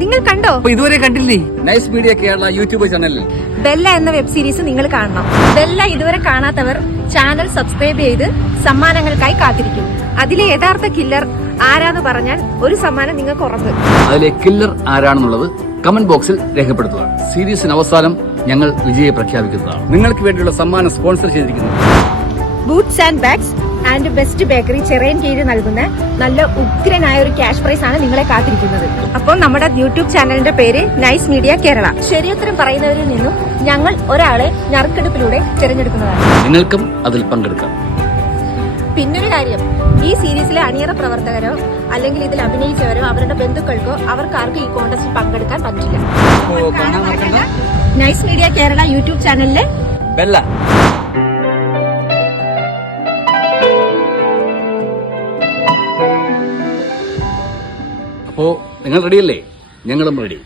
നിങ്ങൾ കണ്ടോ? ഇതുവരെ കണ്ടില്ലേ? നൈസ് മീഡിയ കേരള യൂട്യൂബ് ചാനലിൽ ബെല്ല എന്ന വെബ് സീരീസ് നിങ്ങൾ കാണണം. ബെല്ല ഇതുവരെ കാണാത്തവർ ചാനൽ സബ്സ്ക്രൈബ് ചെയ്ത് സമ്മാനങ്ങൾക്കായി കാത്തിരിക്കും. അതിലെ യഥാർത്ഥ കില്ലർ ആരാന്ന് പറഞ്ഞാൽ ഒരു സമ്മാനം നിങ്ങൾക്ക് ഉറപ്പ്. അതിലെ കില്ലർ ആരാണെന്നുള്ളത് കമന്റ് ബോക്സിൽ രേഖപ്പെടുത്തുക. സീരീസിന് അവസാനം ഞങ്ങൾ വിജയെ പ്രഖ്യാപിക്കുന്നതാണ്. നിങ്ങൾക്ക് വേണ്ടിയുള്ള സമ്മാനം സ്പോൺസർ ചെയ്തിരിക്കുന്നത് boots and bags and best bakery ചെറിയൻകീഴിൽ നൽകുന്ന നല്ല ഉഗ്രനായ ഒരു ക്യാഷ് പ്രൈസ് ആണ് നിങ്ങളെ കാത്തിരിക്കുന്നത്. അപ്പോൾ നമ്മുടെ യൂട്യൂബ് ചാനലിന്റെ പേര് നൈസ് മീഡിയ കേരള. ശരിയുത്തരം പറയുന്നവരിൽ നിന്നും ഞങ്ങൾ ഒരാളെ നറുക്കെടുപ്പിലൂടെ തിരഞ്ഞെടുക്കുന്നതാണ്. നിങ്ങൾക്കും അതിൽ പങ്കെടുക്കാം. പിന്നൊരു കാര്യം, ഈ സീരീസിലെ അണിയറ പ്രവർത്തകരോ അല്ലെങ്കിൽ ഇതിൽ അഭിനയിച്ചവരോ അവരുടെ ബന്ധുക്കൾക്കോ അവർക്കാർക്കും ഈ കോൺടെസ്റ്റിൽ പങ്കെടുക്കാൻ പറ്റില്ല. നൈസ് മീഡിയ കേരള യൂട്യൂബ് ചാനലിലെ ബെല്ല. അപ്പോ നിങ്ങൾ റെഡിയല്ലേ? ഞങ്ങളും റെഡി.